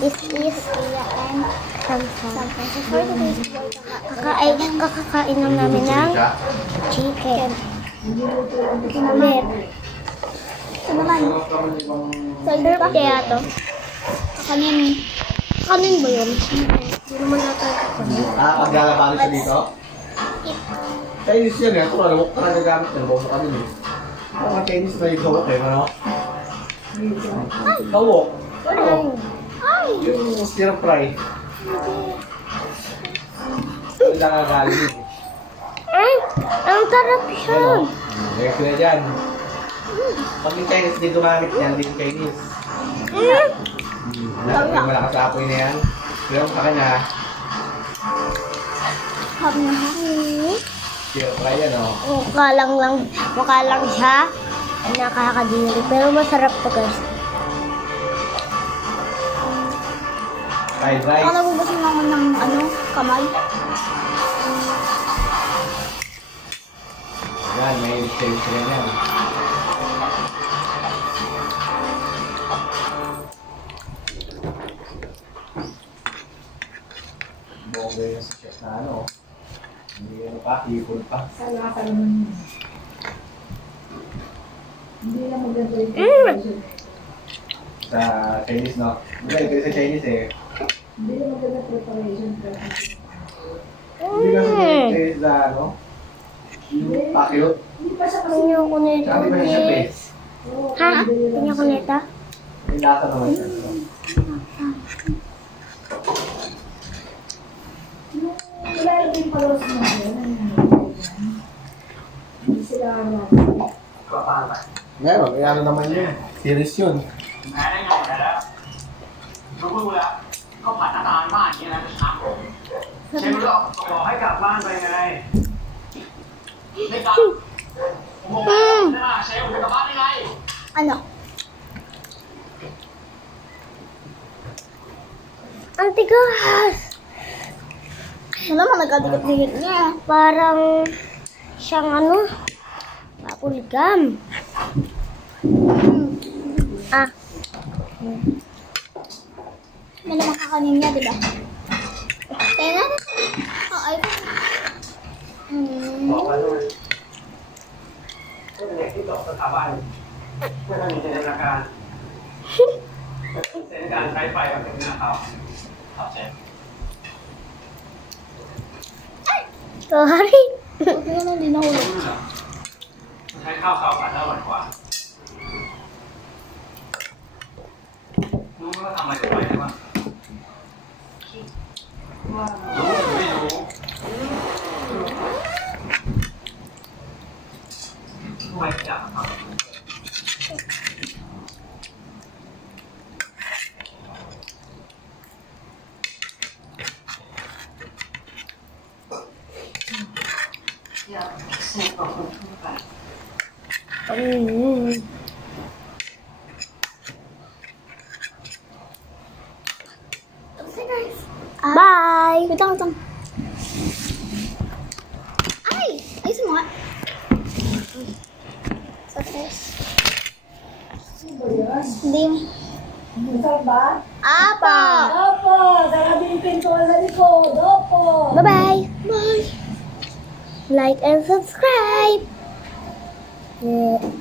This is kakakain lang namin ng chicken. Ulit. Ito naman. Sarap kaya to. Kanin. Kanin ba yun? Hindi naman natin kakanin. Paglalabanan siya dito? Chinese yan eh. Ito na, huwag ka na nagamit yan. Bawa ka din eh. Mga Chinese na yung gawak eh, ano? Gawak? Ano? Yung stir fry. Hindi na kagaling yun eh. Ay! Ang sarap siya! Next na dyan. Pag yung Chinese din gumamit yan, din Chinese. Malakas sa apoy na yan. Pero sa kanya, stir fry yan o. Mukha lang siya. Nakakadiri. Pero masarap to guys. Fried rice. Kala mo ba sinangon ng kamay? Yan, may change rin yan. Bongga yun sa chef na ano. Hindi ano pa, hipon pa. Hindi lang maganda yung Sa Chinese, no? Hindi sa Chinese eh. Hindi lang maganda preparation. Hindi kasi Chinese na ano? Yung pakyo. Hindi pa siya kasi Tingnan ko nito. Tsaka di ba yung chef eh? Ha? Tingnan ko nito. May lasa naman siya. wala yung palos mo yun. Hindi sila ano. Meron, ano naman yun. Series yun. ได้ไงแล้วรู้แล้วก็ผ่านนานมากอย่างนี้นะถามผมเช็ครู้บอกให้กลับบ้านไปไงไม่กลับผมบอกว่าเชฟจะกลับบ้านได้ไง Ano? Ang tigas! Wala man nagkadikit-dikit niya. Parang siyang ano? Papuligam. Ah. May naman kakanin niya, di ba? Kaya na. Ay. บอกว่าด้วยเป็นเด็กที่จบสถาบันไม่ต้องมีจินตนาการเส้นการใช้ไฟกับเป็นหน้าเขาครับเชฟ Sorry. Okay na, di nahulog. ใช้ข้าวขาวผัดอร่อยกว่ารู้ว่าทำอะไรกับไฟได้บ้างรู้หรือไม่รู้ทำไมอยากทำBye! Wait lang. Ay! Ayos mo nga. Success. Hindi yung... Masarap ba? Apa! Opo! Sarap yung pintuan sa likod. Opo! Bye-bye! Bye! Like and subscribe! Yeah.